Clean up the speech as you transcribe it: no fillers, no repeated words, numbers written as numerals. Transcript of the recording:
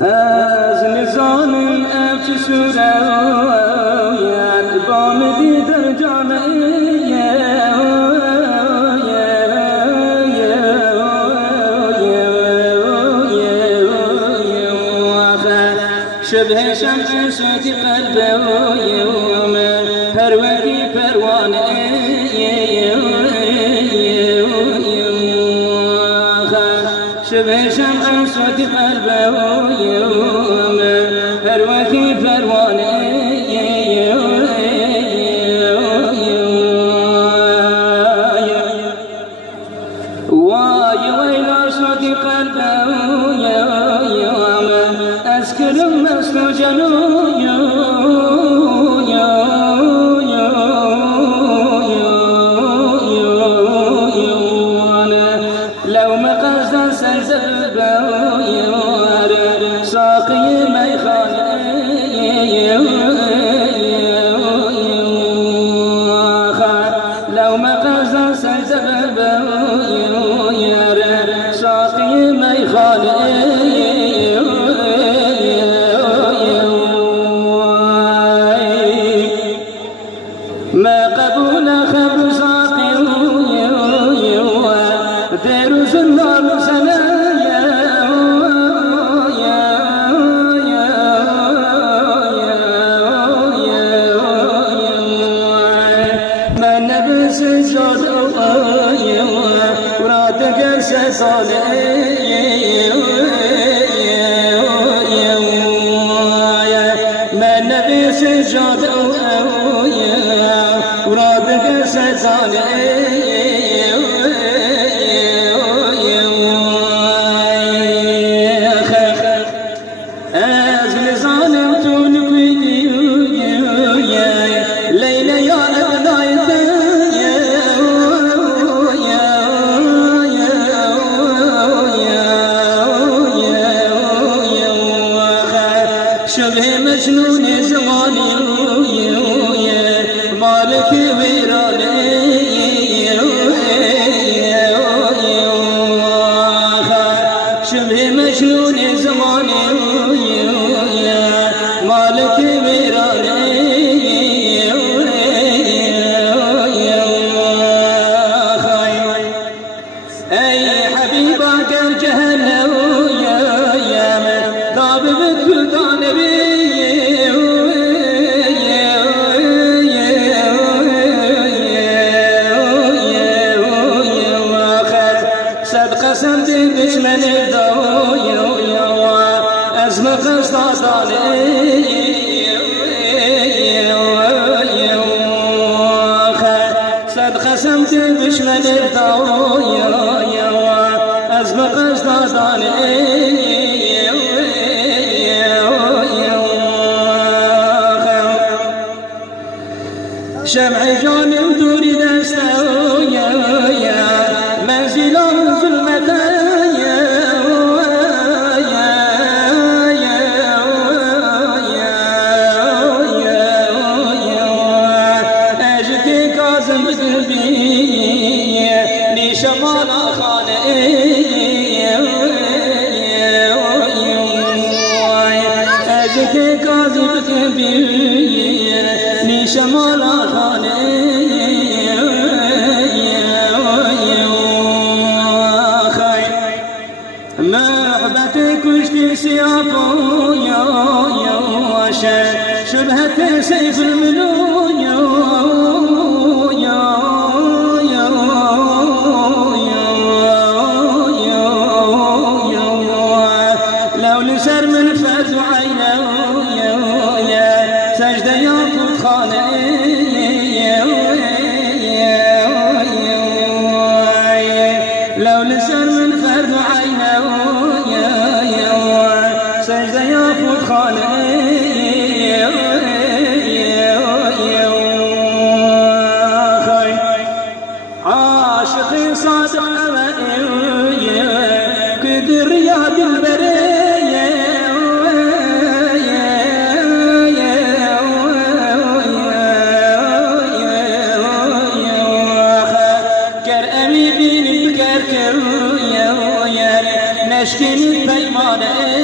از نظام افت سوریت بامدی در جامعه شبه شمس صوت قلبه يوم پروردی پروانه شبه شمس صوت قلبه يوم پروردی پروانه وای ویلا صوت قلبه يوم أذكر مسلو جنو لو ما قصد سلسل ساقي ميخانة لو ما قصد سلسل ساقي ميخانة ما قبول خبر ساقي دير زلال سنايا ما نبس جود وراتك سالي ما نبس جود وراتك سالي شبه مجنون زماني مالك ويراني شبه مجنون زماني مالك ويراني اي حبيبك الجهنم يا من طاب بالكدان قسمت بشمن الضوء أزم قصد ضالي صد قسمت بشمن الضوء أزم قصد ضالي شمع جاني ودوري دسته منزل ظلمة أجتي كاظم قلبي لشمال خانه أجتي كاظم قلبي لشمال خانه محبتك وشتي سيافو شبهة سيف المنون لو لسر من فز عينه سجدة ياقوت خانه لو لسر من فرد عينه سجدة يفوت خانه عاشقي صادق قدر رياض البرية نشكي البيمانة